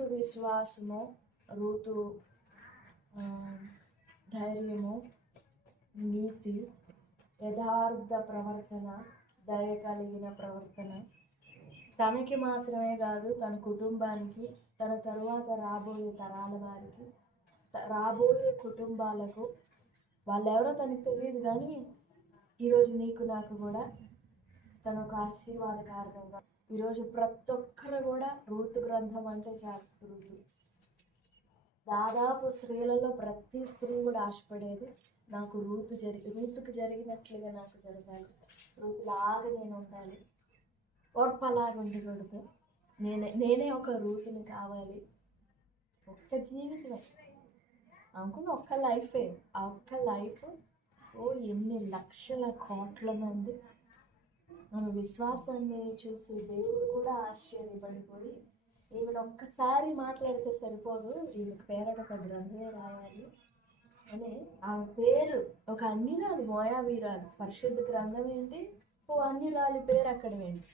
Ruth విశ్వాసము, Ruth ధైర్యము, నీతి, యథార్థ ప్రవర్తన, దయ కలిగిన ప్రవర్తన తనకి మాత్రమే కాదు, తన కుటుంబానికి, తన తరువాత రాబోయే తరాల వారికి, రాబోయే కుటుంబాలకు, వాళ్ళెవరో తనకు తెలియదు కానీ ఈరోజు నీకు నాకు కూడా తన ఒక ఆశీర్వాదకారణంగా ఈరోజు ప్రతి ఒక్కరు కూడా రూతు గ్రంథం అంటే చాలు. రూతు దాదాపు స్త్రీలలో ప్రతి స్త్రీ కూడా ఆశపడేది, నాకు రూతుకు జరిగినట్లుగా నాకు జరగాలి, రూతులాగా నేను ఉండాలి, ఓర్పలాగా ఉండకూడదు, నేనే ఒక రూతుని కావాలి. ఒక్క జీవితమే అనుకున్న ఒక్క లైఫే, ఆ ఒక్క లైఫ్ ఎన్ని లక్షల కోట్ల మంది మన విశ్వాసాన్ని చూసి దేవుడు కూడా ఆశ్చర్యపడిపోయి ఈమెను ఒక్కసారి మాట్లాడితే సరిపోదు, ఈమెకు పేరట ఒక గ్రంథమే రాయాలి అని ఆమె పేరు ఒక అన్యురాలు, మోయాబీరాలు. పరిశుద్ధ గ్రంథం ఏంటి, అన్యురాలి పేరు అక్కడ ఏంటి.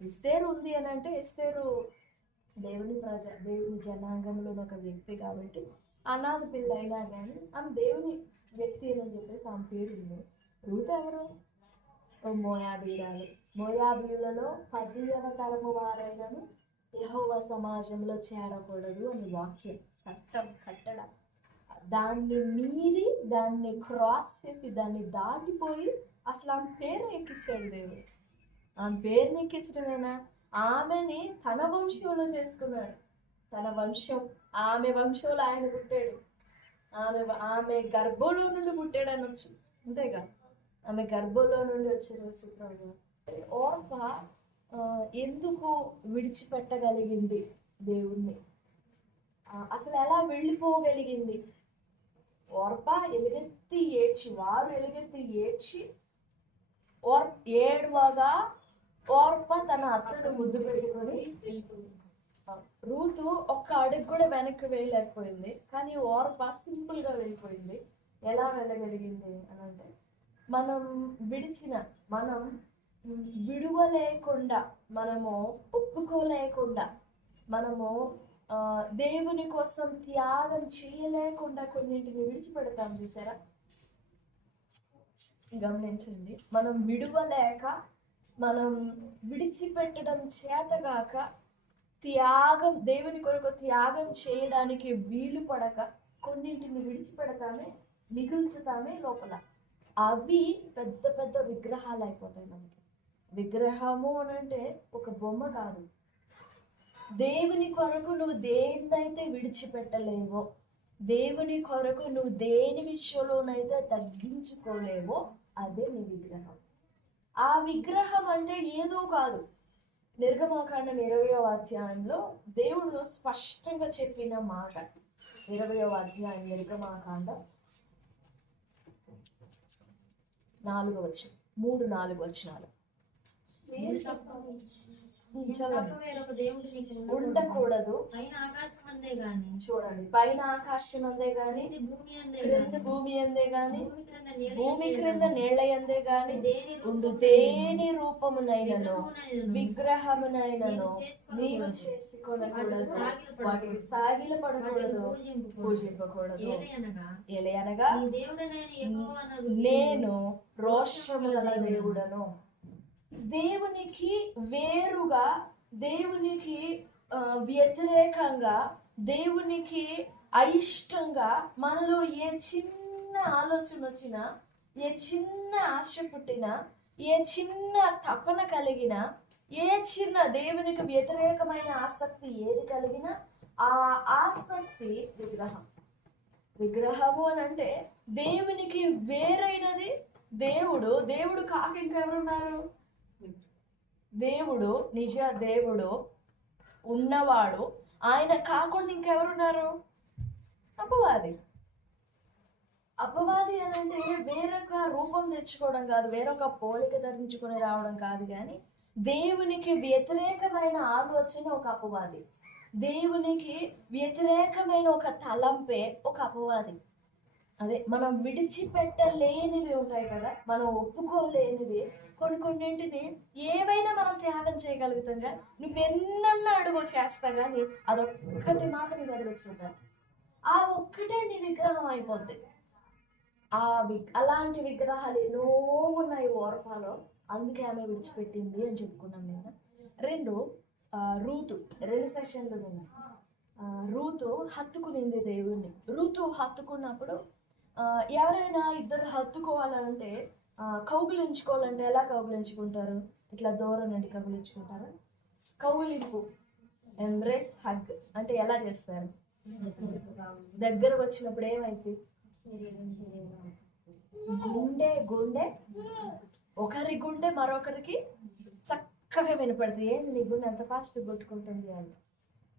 ఎస్తేరు ఉంది అని అంటే ఎస్తేరు దేవుని జనాంగంలో ఒక వ్యక్తి కాబట్టి అనాథ పిల్ల అయినా కానీ ఆమె దేవుని వ్యక్తి అని చెప్పేసి ఆమె పేరు ఉంది. రూతు ఎవరు? మోయాబీరాలు. మోయాబీయులలో 10వ తరము వారైనను యెహోవా సమాజంలో చేరకూడదు అని వాక్యం, చట్టం, కట్టడ. దాన్ని మీరి, దాన్ని క్రాస్ చేసి, దాన్ని దాటిపోయి అసలు ఆమె పేరు ఎక్కించాడు దేవుడు. ఆమె పేరుని ఎక్కించడమేనా, ఆమెని తన వంశంలో చేసుకున్నాడు. తన వంశం, ఆమె వంశంలో ఆయన పుట్టాడు. ఆమె గర్భంలో నుండి పుట్టాడు అనొచ్చు, అంతేగా. ఆమె గర్భంలో నుండి వచ్చాడు సుప్రభు. ఓర్ప ఎందుకు విడిచిపెట్టగలిగింది దేవుణ్ణి? అసలు ఎలా వెళ్ళిపోగలిగింది? ఓర్ప ఎలుగెత్తి ఏడ్చి, వారు ఎలుగెత్తి ఏడ్చి ఏడువగా ఓర్ప తన అత్తను ముద్దు పెట్టుకొని రూతు ఒక్క అడుగు కూడా వెనక్కి వేయలేకపోయింది, కానీ ఓర్ప సింపుల్గా వెళ్ళిపోయింది. ఎలా వెళ్ళగలిగింది అని అంటే, మనం విడువలేకుండా, మనము ఒప్పుకోలేకుండా, మనము దేవుని కోసం త్యాగం చేయలేకుండా కొన్నింటిని విడిచిపెడతాం, చూసారా? గమనించండి. మనం విడువలేక, మనం విడిచిపెట్టడం చేతగాక, దేవుని కొరకు త్యాగం చేయడానికి వీలు పడక కొన్నింటిని విడిచిపెడతామే, మిగుల్చుతామే లోపల. అవి పెద్ద పెద్ద విగ్రహాలు అయిపోతాయి మనకి. విగ్రహము అని అంటే ఒక బొమ్మ కాదు. దేవుని కొరకు నువ్వు దేన్నైతే విడిచిపెట్టలేవో, దేవుని కొరకు నువ్వు దేని విషయంలోనైతే తగ్గించుకోలేవో అదే నీ విగ్రహం. ఆ విగ్రహం అంటే ఏదో కాదు. నిర్గమాకాండం 20వ అధ్యాయంలో దేవుడు స్పష్టంగా చెప్పిన మాట. 20వ అధ్యాయం నిర్గమాకాండం 4వ వచనం, 3-4 వచనాలు. ఉండకూడదు. చూడండి, పైన ఆకాశం అందే గాని, క్రింద భూమి అందే గాని, భూమి క్రింద నీళ్ల అందే గాని ఉండు దేని రూపమునైనను విగ్రహమునైనను నీవు చేసుకోనకూడదు, వాటికి సాగిలపడకూడదు, పూజింపకూడదు. ఎలయనగా నేను రోషముగల దేవుడను. దేవునికి వేరుగా, దేవునికి వ్యతిరేకంగా, దేవునికి అయిష్టంగా మనలో ఏ చిన్న ఆలోచన వచ్చినా, ఏ చిన్న ఆశ పుట్టినా, ఏ చిన్న తపన కలిగినా, ఏ చిన్న దేవునికి వ్యతిరేకమైన ఆసక్తి ఏది కలిగినా ఆ ఆసక్తి విగ్రహం. విగ్రహము అని అంటే దేవునికి వేరైనది. దేవుడు కాక ఇంకెవరున్నారు? దేవుడు, నిజ దేవుడు ఉన్నవాడు, ఆయన కాకుండా ఇంకెవరున్నారు? అపవాది అని అంటే వేరొక రూపం తెచ్చుకోవడం కాదు, వేరొక పోలిక ధరించుకొని రావడం కాదు, కానీ దేవునికి వ్యతిరేకమైన ఆలోచన ఒక అపవాది, దేవునికి వ్యతిరేకమైన ఒక తలంపే ఒక అపవాది. అదే మనం విడిచిపెట్టలేనివి ఉంటాయి కదా, మనం ఒప్పుకోలేనివి కొన్నింటిని ఏవైనా మనం త్యాగం చేయగలుగుతాం కానీ నువ్వెన్నన్నా అడుగు చేస్తా కానీ అదొక్కటి మాత్రం జరగచ్చు. ఆ ఒక్కటే నీ విగ్రహం అయిపోద్ది. అలాంటి విగ్రహాలు ఎన్నో ఉన్నాయి ఓర్పాలో, అందుకే ఆమె విడిచిపెట్టింది అని చెప్పుకున్నాం నేను. రూతు 2 సెషన్లు ఉన్నాయి. రూతు హత్తుకునింది దేవుణ్ణి. రూతు హత్తుకున్నప్పుడు ఎవరైనా ఇద్దరు హత్తుకోవాలంటే కౌగులించుకోవాలంటే ఎలా కౌగులించుకుంటారు? ఇట్లా దూరం నుండి కౌగులించుకుంటారు. కౌగులింపు, ఎంబ్రేస్, హగ్ అంటే ఎలా చేస్తారు? దగ్గరకు వచ్చినప్పుడు ఏమైంది? గుండె ఒకరి గుండె మరొకరికి చక్కగా వినపడుతుంది. ఏంది నీ గుండె ఎంత ఫాస్ట్ కొట్టుకుంటుంది అని.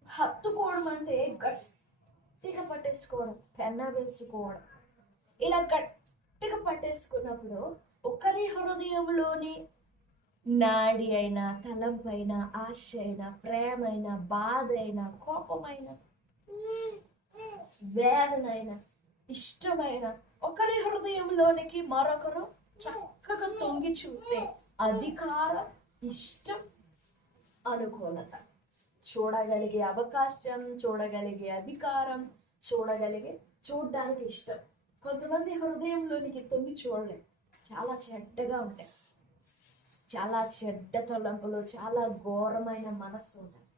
హత్తుకోవడం అంటే గట్టిగా పట్టేసుకోవడం, పెన్న వేసుకోవడం. ఇలా గట్టిగా పట్టేసుకున్నప్పుడు ఒకరి హృదయంలోని నాడి అయినా, తలంపైన, ఆశ అయినా, ప్రేమ అయినా, బాధ అయినా, కోపమైన, వేదనైనా, ఇష్టమైన ఒకరి హృదయంలోనికి మరొకరు చక్కగా తొంగి చూస్తే అధికారం, ఇష్టం, అనుకూలత, చూడగలిగే అవకాశం, చూడగలిగే అధికారం, చూడడానికి ఇష్టం. కొంతమంది హృదయంలోనికి తొంగి చూడలేదు, చాలా చెడ్డగా ఉంటాయి, చాలా చెడ్డ తలంపులు, చాలా ఘోరమైన మనస్సు ఉంటుంది,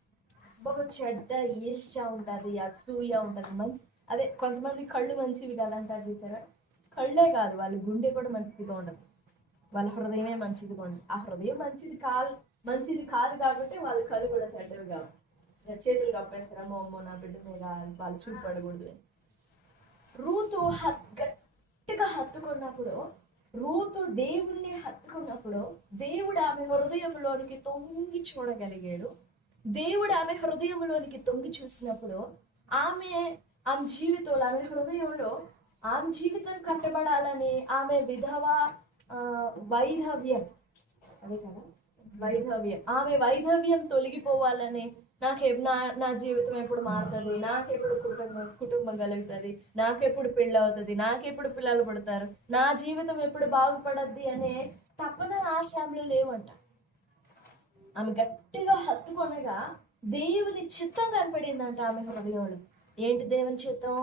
ఒక చెడ్డ ఈర్ష్య ఉంటుంది, అసూయ ఉంటుంది. అదే కొంతమంది కళ్ళు మంచివి కాదంటారు చూసారా? కళ్ళే కాదు, వాళ్ళ గుండె కూడా మంచిదిగా ఉండదు, వాళ్ళ హృదయమే మంచిదిగా ఉండదు. ఆ హృదయం మంచిది కాదు కాబట్టి వాళ్ళ కళ్ళు కూడా చెడ్డవి కావు. చేతులు కప్పేస్తారా, అమ్మో నా బిడ్డ మీద వాళ్ళు చూపడకూడదు అని. రూతు గట్టిగా హత్తుకున్నప్పుడు, రూతు దేవుణ్ణి హత్తుకున్నప్పుడు దేవుడు ఆమె హృదయంలోనికి తొంగి చూడగలిగాడు. దేవుడు ఆమె హృదయంలోనికి తొంగి చూసినప్పుడు ఆమె జీవితంలో, ఆమె హృదయంలో ఆమె జీవితం కట్టబడాలని, ఆమె వైధవ్యం, అదే కదా వైధవ్యం, ఆమె వైధవ్యం తొలగిపోవాలని, నా జీవితం ఎప్పుడు మారుతుంది, నాకెప్పుడు కుటుంబం కలుగుతుంది, నాకెప్పుడు పెళ్ళి అవుతుంది, నాకెప్పుడు పిల్లలు పుడతారు, నా జీవితం ఎప్పుడు బాగుపడద్ది అనే తపన, ఆశలు లేవంట. ఆమె గట్టిగా హత్తుకొనగా దేవుని చిత్తం కనపడిందంట ఆమె హృదయంలో. ఏంటి దేవుని చిత్తం?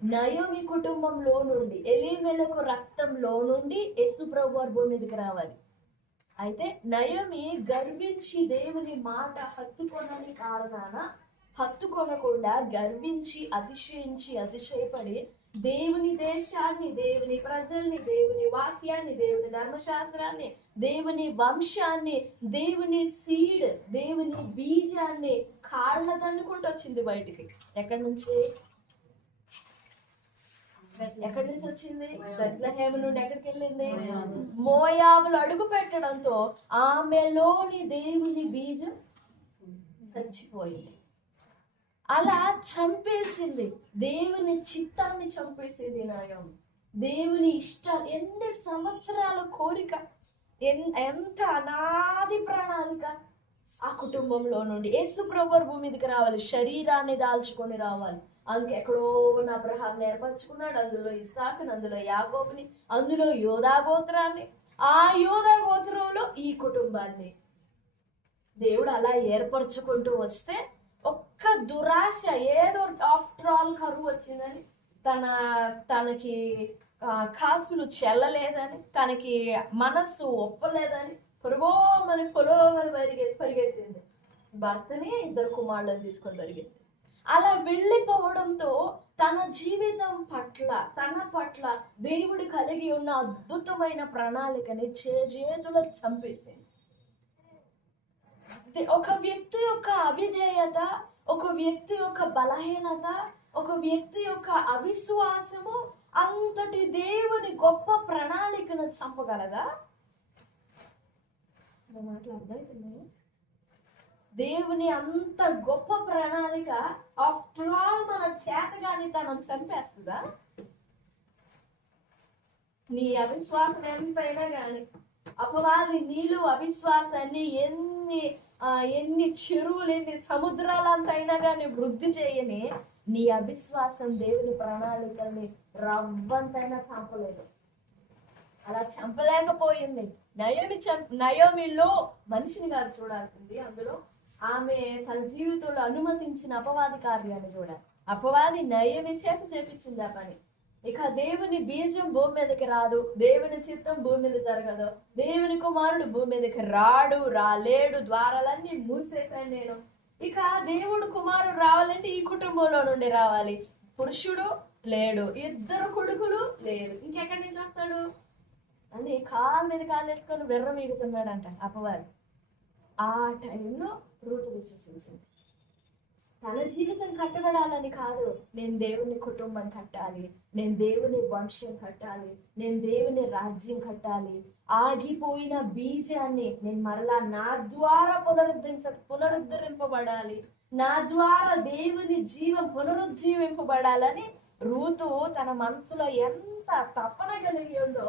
నయోమి కుటుంబంలో నుండి, ఎలీమెలకు రక్తంలో నుండి యేసు ప్రభువు భూమి మీదకి రావాలి. అయితే నయోమి గర్వించి దేవుని మాట హత్తుకొనని కారణాన, హత్తుకొనకుండా గర్వించి అతిశయపడి దేవుని దేశాన్ని, దేవుని ప్రజల్ని, దేవుని వాక్యాన్ని, దేవుని ధర్మశాస్త్రాన్ని, దేవుని వంశాన్ని, దేవుని సీడ్, దేవుని బీజాన్ని కాళ్ళ తన్నుకుంటూ వచ్చింది బయటికి. ఎక్కడి నుంచి వచ్చింది? బెత్లెహేము నుండి ఎక్కడికి వెళ్ళింది? మోయాబులు అడుగు పెట్టడంతో ఆమెలోని దేవుని బీజం చచ్చిపోయింది. అలా చంపేసింది, దేవుని చిత్తాన్ని చంపేసింది నయోమి. దేవుని ఇష్టాలు, ఎన్ని సంవత్సరాల కోరిక, ఎంత అనాది ప్రణాళిక ఆ కుటుంబంలో నుండి. యేసు ప్రభువు భూమి మీదకి రావాలి, శరీరాన్ని దాల్చుకొని రావాలి. అందుకే ఎక్కడో ఉన్న అబ్రహాంని ఏర్పరచుకున్నాడు, అందులో ఇస్సాకుని, అందులో యాకోబుని, అందులో యోధా గోత్రాన్ని, ఆ యోధా గోత్రంలో ఈ కుటుంబాన్ని దేవుడు అలా ఏర్పరచుకుంటూ వస్తే, ఒక్క దురాశ, ఏదో ఆఫ్టర్ ఆల్ కరువు వచ్చిందని, తనకి కాసులు చెల్లలేదని, తనకి మనస్సు ఒప్పలేదని పొలమని పరిగెత్తింది. భర్తని 2 కుమారులను తీసుకొని పరిగెత్తింది. అలా వెళ్ళిపోవడంతో తన జీవితం పట్ల, తన పట్ల దేవుడు కలిగి ఉన్న అద్భుతమైన ప్రణాళికని చేతులు చంపేసింది. ఒక వ్యక్తి యొక్క అవిధేయత, ఒక వ్యక్తి యొక్క బలహీనత, ఒక వ్యక్తి యొక్క అవిశ్వాసము అంతటి దేవుని గొప్ప ప్రణాళికను చంపగలదా? మాటలు అర్థమవుతున్నాయి? దేవుని అంత గొప్ప ప్రణాళిక ఆఫ్టర్ ఆల్ మన చేతగాని తనను చంపేస్తుందా? నీ అవిశ్వాసం ఎంతైనా కానీ, అపవాది నీళ్ళు అవిశ్వాసాన్ని ఎన్ని చెరువులు, ఎన్ని సముద్రాలంతైనా కానీ వృద్ధి చేయని నీ అవిశ్వాసం దేవుని ప్రణాళికల్ని రవ్వంతైనా చంపలేదు. అలా చంపలేకపోయింది. నయోమిలో మనిషిని కాదు చూడాల్సింది, అందులో ఆమె తన జీవితంలో అనుమతించిన అపవాది కార్యాన్ని చూడాలి. అపవాది నయోమి చేత చేపించింది ఆ పని. ఇక దేవుని బీజం భూమి మీదకి రాదు, దేవుని చిత్తం భూమి మీద జరగదు, దేవుని కుమారుడు భూమి మీదకి రాలేడు, ద్వారాలన్నీ మూసేశాను నేను. ఇక దేవుడు కుమారుడు రావాలంటే ఈ కుటుంబంలో నుండి రావాలి. పురుషుడు లేడు, ఇద్దరు కొడుకులు లేరు, ఇంకెక్కడి నుంచి వస్తాడు అని కాలు మీద కాలు వేసుకొని వెర్ర మిగుతున్నాడంట అపవాది. ఆ టైంలో రూతు విశ్వసించింది. తన జీవితం కట్టబడాలని కాదు, నేను దేవుని కుటుంబం కట్టాలి, నేను దేవుని వంశం కట్టాలి, నేను దేవుని రాజ్యం కట్టాలి, ఆగిపోయిన బీజాన్ని నేను మరలా నా ద్వారా పునరుద్ధరింపబడాలి, నా ద్వారా దేవుని జీవం పునరుజ్జీవింపబడాలని రూతు తన మనసులో ఎంత తపన కలిగి ఉందో,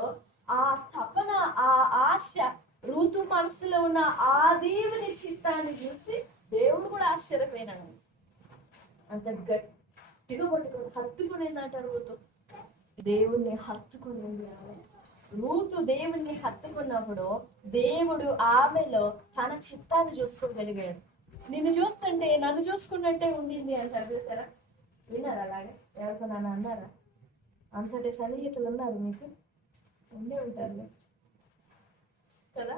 ఆ తపన, ఆ ఆశ, రూతు మనసులో ఉన్న ఆ దేవుని చిత్తాన్ని చూసి దేవుడు కూడా ఆశ్చర్యపోయినాడు. అంత గట్టిగా హత్తుకునేందంట రూతు. దేవుణ్ణి హత్తుకునేది ఆమె. రూతు దేవుణ్ణి హత్తుకున్నప్పుడు దేవుడు ఆమెలో తన చిత్తాన్ని చూసుకోగలిగాడు. నిన్ను చూస్తుంటే నన్ను చూసుకున్నట్టే ఉండింది అంటారు, చూసారా? విన్నారా? అలాగే ఎవరితో నన్ను అన్నారా? అంతటి సన్నిహితులు ఉన్నారు మీకు, ఉండే ఉంటారు కదా.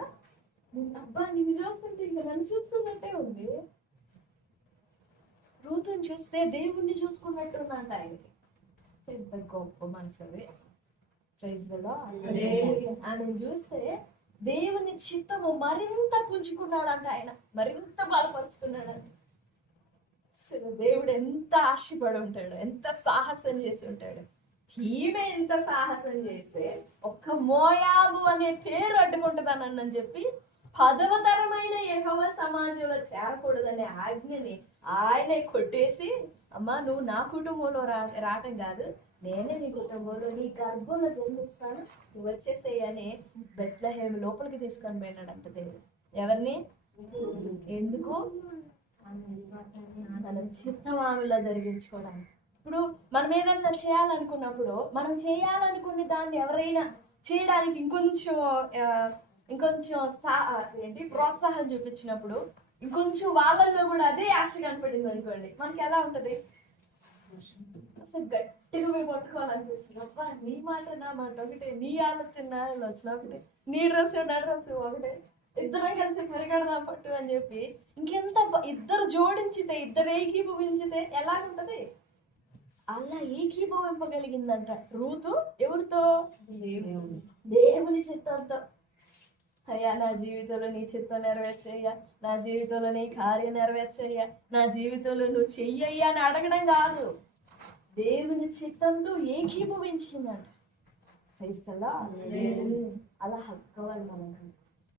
అబ్బా నిన్ను చూస్తుంటే ఇంకా నన్ను చూసుకున్నట్టే ఉంది. రూతుని చూస్తే దేవుణ్ణి చూసుకున్నట్టుందంట ఆయనకి. ఎంత గొప్ప మనసుది. ఆమెను చూస్తే దేవుని చిత్తము మరింత పుంజుకున్నాడంట ఆయన, మరింత బలపరుచుకున్నాడంట. అసలు దేవుడు ఎంత ఆశపడి ఉంటాడు, ఎంత సాహసం చేసి ఉంటాడు. ఈమె ఎంత సాహసం చేస్తే ఒక్క మోయాబు అనే పేరు అడ్డుకుంటుందనని చెప్పి 10వ తరమైన యెహోవా సమాజంలో చేరకూడదనే ఆజ్ఞని ఆయనే కొట్టేసి, అమ్మా నువ్వు నా కుటుంబంలో రావటం కాదు, నేనే నీ కుటుంబంలో నీ గర్భంలో జన్మిస్తాను, నువ్వు వచ్చేసేయని బెత్లెహేము లోపలికి తీసుకొని పోయినాడంట దేవుడు. ఎవరిని? ఎందుకు? తన చిత్తం ఆమెలో జరిగించుకోవడానికి. ఇప్పుడు మనం ఏదన్నా చేయాలనుకున్నప్పుడు, మనం చేయాలనుకునే దాన్ని ఎవరైనా చేయడానికి ఇంకొంచెం ప్రోత్సాహం చూపించినప్పుడు, ఇంకొంచెం వాళ్ళల్లో కూడా అదే ఆశ కనపడింది అనుకోండి, మనకి ఎలా ఉంటది? అసలు గట్టిగా మేము పట్టుకోవాలనిపిస్తుంది. అబ్బా నీ మాట నా మాట ఒకటే, నీ ఆలోచన నా ఆలోచన ఒకటే, నీ డ్రెస్ నా డ్రెస్ ఒకటే, ఇద్దరం కలిసి పరిగెడదాం పట్టు అని చెప్పి ఇంకెంత ఇద్దరు జోడించితే, ఇద్దరు ఏకీభవించితే ఎలాగుంటది? అలా ఏకీభవింపగలిగిందంట రూతు. ఎవరితో? దేవుని చిత్తంతో. అయ్యా నా జీవితంలో నీ చిత్తం నెరవేర్చయ్యా, నా జీవితంలో నీ కార్యం నెరవేర్చయ్యా, నా జీవితంలో నువ్వు చెయ్యయ్యా అని అడగడం కాదు, దేవుని చిత్తంతో ఏకీభవించిందంట. అలా హత్తుకోవాలి మనం.